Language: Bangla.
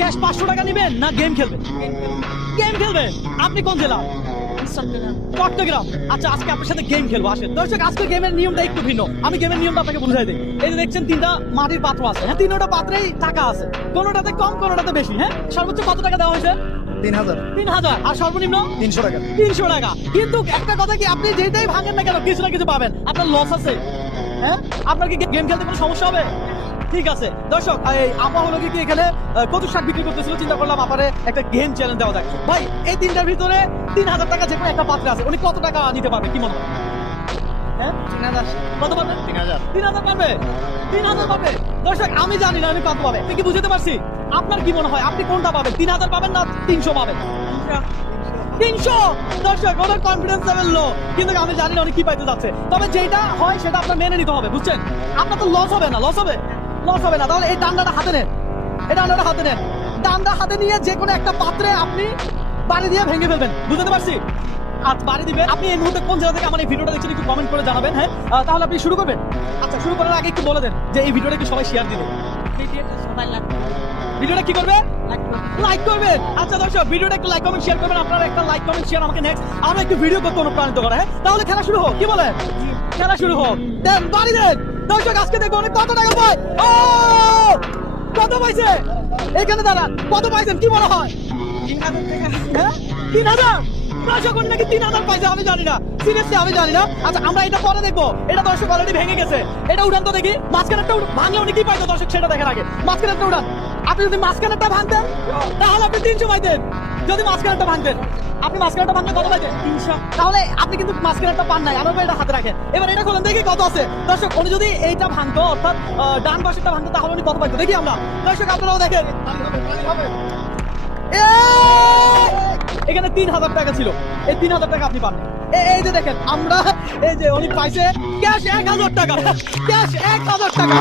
ক্যাশ 500 টাকা নেবেন না গেম খেলবেন? গেম খেলবে। আপনি কোন জেলা? চট্টগ্রাম। আচ্ছা, আজকে আপনার সাথে গেম খেলবো। আসেন দর্শক, আজকে গেমের নিয়মটা একটু ভিন্ন। আমি গেমের নিয়মটা আপনাকে বুঝাই দিই। এই যে দেখছেন 3টা মাটির পাত্র আছে, হ্যাঁ, 3টা পাত্রেই টাকা আছে, কোনোটাতে কম কোনোটাতে বেশি। হ্যাঁ, সর্বোচ্চ কত টাকা দেওয়া হয়েছে? 3000। আর সর্বনিম্ন 300 টাকা। 300 টাকা। কিন্তু একটা কথা কি, আপনি যেটাই ভাঙেন না কেন কিছু না কিছু পাবেন। আপনার লস আছে, হ্যাঁ? আপনার কি গেম খেলতে কোনো সমস্যা হবে? ঠিক আছে দর্শক, এই আপা হলো কি এখানে কত শাক বিক্রি করতেছিল, চিন্তা করলাম আপারে একটা গেম চ্যালেঞ্জ দেওয়া যায়। ভাই, এই 3টার ভিতরে 3000 টাকা যে কোনো একটা পাত্রে আছে, উনি কত টাকা নিতে পারবে কি মনে হয়? হ্যাঁ, 3000। কত পারবে? 3000 পারবে। 3000 পাবে। দর্শক, আমি জানি না আমি কত পাবে, আপনি কি বুঝতে পারছি? আপনার কি মনে হয় আপনি কোনটা পাবেন? 3000 পাবেন না 300 পাবেন? 300। দর্শক, ওনার কনফিডেন্স লেভেল লো, কিন্তু আমি জানি না উনি কি পাইতে যাচ্ছে। তবে যেটা হয় সেটা আপনার মেনে নিতে হবে, বুঝছেন? আপনার তো লস হবে না, লস হবে না। তাহলে এই ডান্ডাটা হাতে নেন, ডান্ডা হাতে নিয়ে যে কোনো একটা পাত্রে আপনি বাড়ি দিয়ে ভেঙে ফেলবেন, বুঝতে পারছি? আচ্ছা, বাড়ি দিবেন। আপনি এই মুহূর্তে কোন জায়গা থেকে আমার এই ভিডিওটা দেখছেন একটু কমেন্ট করে জানাবেন। হ্যাঁ, তাহলে আপনি শুরু করবেন। আচ্ছা, শুরু করার আগে একটু বলে দেন যে এই ভিডিওটা কি সবাই শেয়ার দিবে? ভিডিওটা কি করবে? লাইক করবেন। আচ্ছা দর্শক, ভিডিওটা একটু লাইক কমেন্ট শেয়ার করবেন। আপনারা একটা লাইক কমেন্ট শেয়ার আমাকে নেক্সট আমরা একটু ভিডিও করতে অনুপ্রাণিত করে। হ্যাঁ, তাহলে খেলা শুরু হোক, কি বলেন? খেলা শুরু হোক। দেন, বাড়ি দেন। দর্শক, আজকে দেখবো অনেক কত টাকা পায়। ও, কত পাইছে? এখানে দাঁড়ান, কত পাইছেন কি মনে হয়? 3000 টাকা। হ্যাঁ, 3000। দর্শক, উনি নাকি 3000 পাইছে, আমি জানি না, সিরিয়াসলি আমি জানি না। আচ্ছা, আমরা এটা পরে দেখবো। এটা দর্শক অলরেডি ভেঙে গেছে। এটা উঠান তো দেখি, মাঝখানেরটা ভাঙলে উনি কি পাইতো দর্শক সেটা দেখেন আগে। মাঝখানেরটা উঠান। আপনি যদি মাঝখানেরটা ভাঙতেন তাহলে আপনি 300 পাইতেন। যদি মাঝখানেরটা ভাঙতেন, আপনি মাঝখানেরটা ভাঙলে কত পাইতেন? 300। তাহলে আপনি কিন্তু মাঝখানেরটা পান নাই, আরো এটা হাতে রাখেন। এবার এটা খোলেন দেখি কত আছে। দর্শক, উনি যদি এইটা ভাঙতো, অর্থাৎ ডান পাশেরটা ভাঙতো, তাহলে উনি কত পাইতো দেখি আমরা। দর্শক, আপনারাও দেখেন। এখানে 3000 টাকা ছিল, এই 3000 টাকা আপনি পান। এই যে দেখেন, আমরা এই যে উনি পাইছে ক্যাশ 1000 টাকা, ক্যাশ 1000 টাকা।